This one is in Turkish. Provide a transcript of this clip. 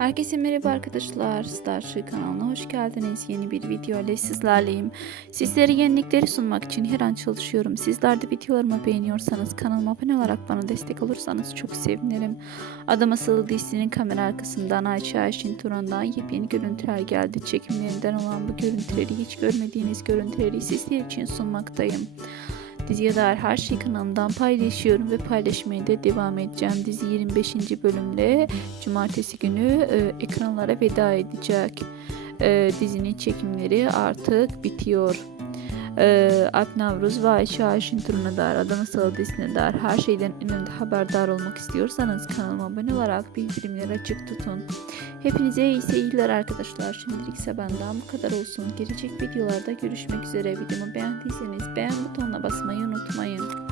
Herkese merhaba arkadaşlar. Starship kanalına hoş geldiniz. Yeni bir video ile sizlerleyim. Sizlere yenilikleri sunmak için her an çalışıyorum. Sizler de videolarımı beğeniyorsanız kanalıma abone olarak bana destek olursanız çok sevinirim. Adam Asılı dizisinin kamera arkasından Ayça Ayşin Turan'dan yepyeni görüntüler geldi. Çekimlerinden olan bu görüntüleri hiç görmediğiniz görüntüleri sizler için sunmaktayım. Diziye dair her şeyi kanalımdan paylaşıyorum ve paylaşmaya da devam edeceğim. Dizi 25. bölümde cumartesi günü e, ekranlara veda edecek. E, dizinin çekimleri artık bitiyor. E, Alp Navruz ve Ayşe Ayşin Turun'a dair, Adana Salı dizisine dair her şeyden önünde haberdar olmak istiyorsanız kanalıma abone olarak bildirimleri açık tutun. Hepinize iyi seyirler arkadaşlar. Şimdilik ise benden bu kadar olsun. Gelecek videolarda görüşmek üzere. Videomu beğendiyseniz beğen butonuna basmayı unutmayın.